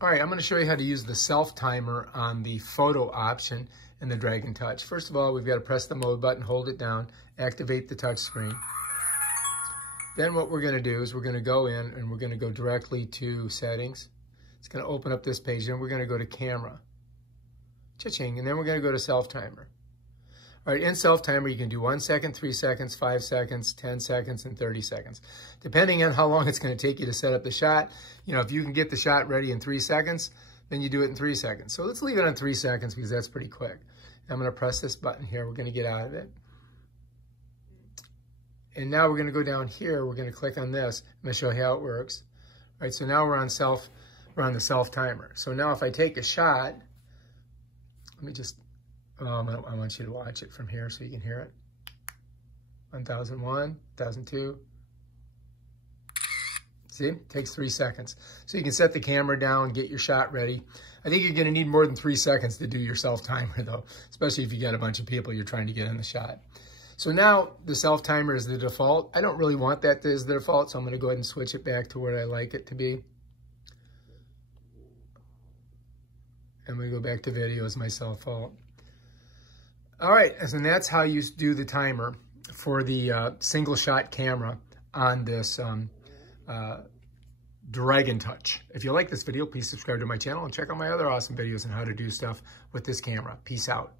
All right, I'm going to show you how to use the self timer on the photo option in the DragonTouch. First of all, we've got to press the mode button, hold it down, activate the touch screen. Then what we're going to do is we're going to go in and we're going to go directly to settings. It's going to open up this page. Then we're going to go to camera. Cha-ching. And then we're going to go to self timer. All right, in self timer, you can do 1 second, 3 seconds, 5 seconds, 10 seconds, and 30 seconds. Depending on how long it's going to take you to set up the shot, you know, if you can get the shot ready in 3 seconds, then you do it in 3 seconds. So let's leave it on 3 seconds because that's pretty quick. I'm going to press this button here. We're going to get out of it. And now we're going to go down here. We're going to click on this. I'm going to show you how it works. All right, so now we're on the self timer. So now if I take a shot, let me just, I want you to watch it from here so you can hear it. 1001, 1002. See, it takes 3 seconds. So you can set the camera down, get your shot ready. I think you're going to need more than 3 seconds to do your self timer though, especially if you got a bunch of people you're trying to get in the shot. So now the self timer is the default. I don't really want that as the default, so I'm going to go ahead and switch it back to where I like it to be. I'm going to go back to video as my default. All right, and that's how you do the timer for the single shot camera on this DragonTouch. If you like this video, please subscribe to my channel and check out my other awesome videos on how to do stuff with this camera. Peace out.